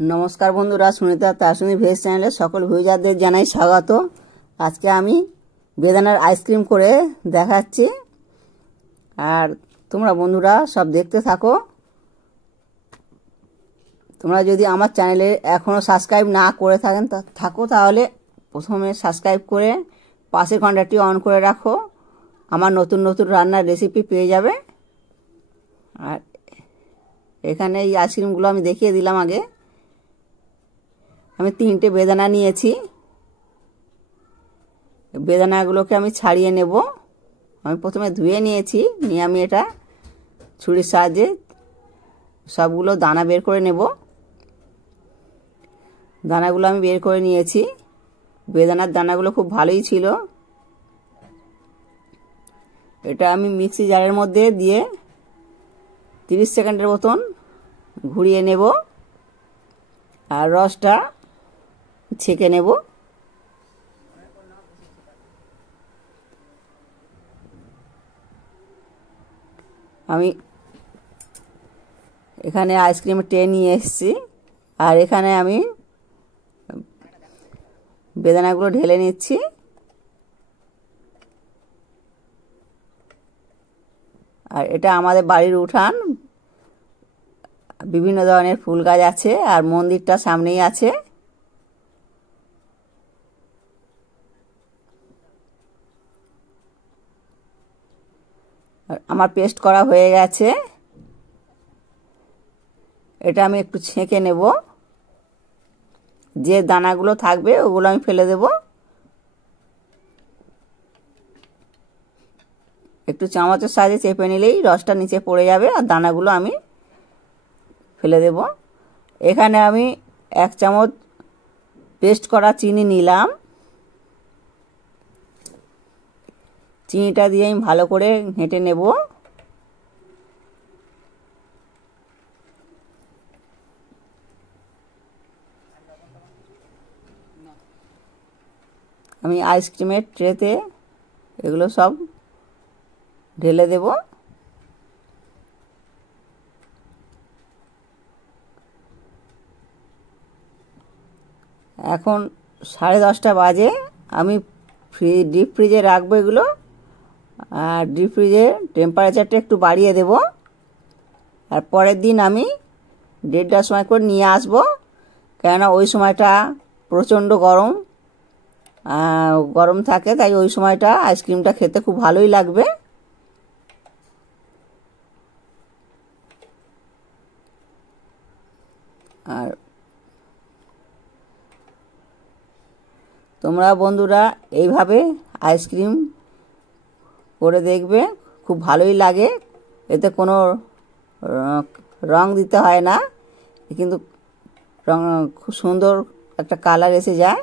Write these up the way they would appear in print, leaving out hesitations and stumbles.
নমস্কার বন্ধুরা, সুনিতা তাসুনি ভেজ চ্যানেলে সকল ভিউজারদের জানাই স্বাগত। আজকে আমি বেদানার আইসক্রিম করে দেখাচ্ছি, আর তোমরা বন্ধুরা সব দেখতে থাকো। তোমরা যদি আমার চ্যানেলে এখনও সাবস্ক্রাইব না করে থাকো তাহলে প্রথমে সাবস্ক্রাইব করে পাশের ঘন্টাটি অন করে রাখো, আমার নতুন নতুন রান্নার রেসিপি পেয়ে যাবে। আর এখানে এই আইসক্রিমগুলো আমি দেখিয়ে দিলাম। আগে আমি 3টে বেদানা নিয়েছি, বেদানাগুলোকে আমি ছাড়িয়ে নেব। আমি প্রথমে ধুয়ে নিয়েছি, নিয়ে আমি এটা ছুরির সাহায্যে সবগুলো দানা বের করে নেব। দানাগুলো আমি বের করে নিয়েছি। বেদানার দানাগুলো খুব ভালোই ছিল। এটা আমি মিক্সি জারের মধ্যে দিয়ে 30 সেকেন্ডের মতন ঘুরিয়ে নেব, আর রসটা ছেঁকে নেব। আমি এখানে আইসক্রিমের ট্রে নিয়ে এসেছি, আর এখানে আমি বেদানাগুলো ঢেলে নিচ্ছি। আর এটা আমাদের বাড়ির উঠান, বিভিন্ন ধরনের ফুল গাছ আছে, আর মন্দিরটা সামনেই আছে। আমার পেস্ট করা হয়ে গেছে। এটা আমি একটু ছেঁকে নেব, যে দানাগুলো থাকবে ওগুলো আমি ফেলে দেব। একটু চামচের সাহায্যে চেপে নিলেই রসটা নিচে পড়ে যাবে, আর দানাগুলো আমি ফেলে দেব। এখানে আমি 1 চামচ পেস্ট করা চিনি নিলাম। চিনিটা দিয়ে আমি ভালো করে ঘেঁটে নেব। আমি আইসক্রিমের ট্রেতে এগুলো সব ঢেলে দেব। এখন 10:30 বাজে। আমি ডিপ ফ্রিজে রাখবো এগুলো, আর ডিপ ফ্রিজে টেম্পারেচারটা একটু বাড়িয়ে দেব। আর পরের দিন আমি 1:30টার সময় করে নিয়ে আসবো, কেননা ওই সময়টা প্রচণ্ড গরম থাকে, তাই ওই সময়টা আইসক্রিমটা খেতে খুব ভালোই লাগবে। আর তোমরা বন্ধুরা এইভাবে আইসক্রিম করে দেখবে, খুব ভালোই লাগে। এতে কোনো রং দিতে হয় না, কিন্তু খুব সুন্দর একটা কালার এসে যায়।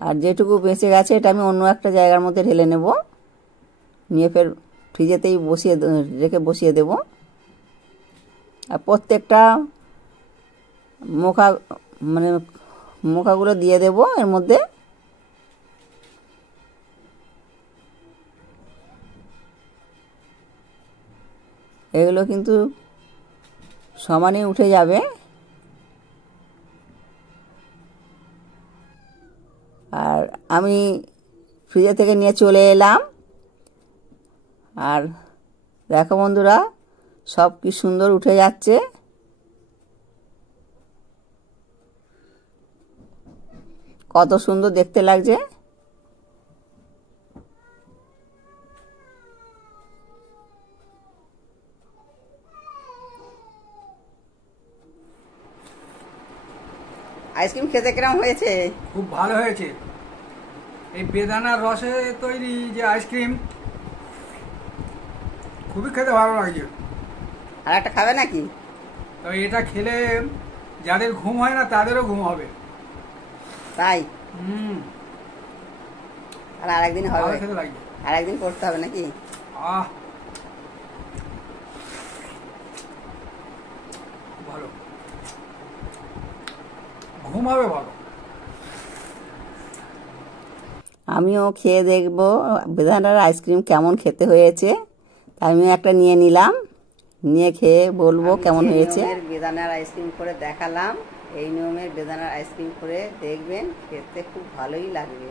আর যেটুকু বেঁচে গেছে এটা আমি অন্য একটা জায়গার মধ্যে ঢেলে নেব, নিয়ে ফের ফ্রিজেতেই বসিয়ে দেব। আর প্রত্যেকটা মোকাগুলো দিয়ে দেব এর মধ্যে। এগুলো কিন্তু সমানে উঠে যাবে। আর আমি ফ্রিজে থেকে নিয়ে চলে এলাম, আর দেখো বন্ধুরা সব কি সুন্দর উঠে যাচ্ছে। কত সুন্দর দেখতে লাগছে। আইসক্রিম খেতে কেমন হয়েছে? খুব ভালো হয়েছে। এই বেদানার রসে তৈরি যে আইসক্রিম খুবই খেতে ভালো লাগছে। আর একটা খাবে নাকি? তো এটা খেলে যাদের ঘুম হয় না তাদেরও ঘুম হবে। তাই? আর আরেকদিন হবে, খেতে লাগবে, আরেকদিন করতে হবে নাকি? ভালো ঘুম হবে ভালো। আমিও খেয়ে দেখব বেদানার আইসক্রিম কেমন খেতে হয়েছে। আমিও একটা নিয়ে নিলাম, নিয়ে খেয়ে বলবো কেমন হয়েছে। বেদানার আইসক্রিম করে দেখালাম, এই নিয়মের বেদানার আইসক্রিম করে দেখবেন, খেতে খুব ভালোই লাগবে।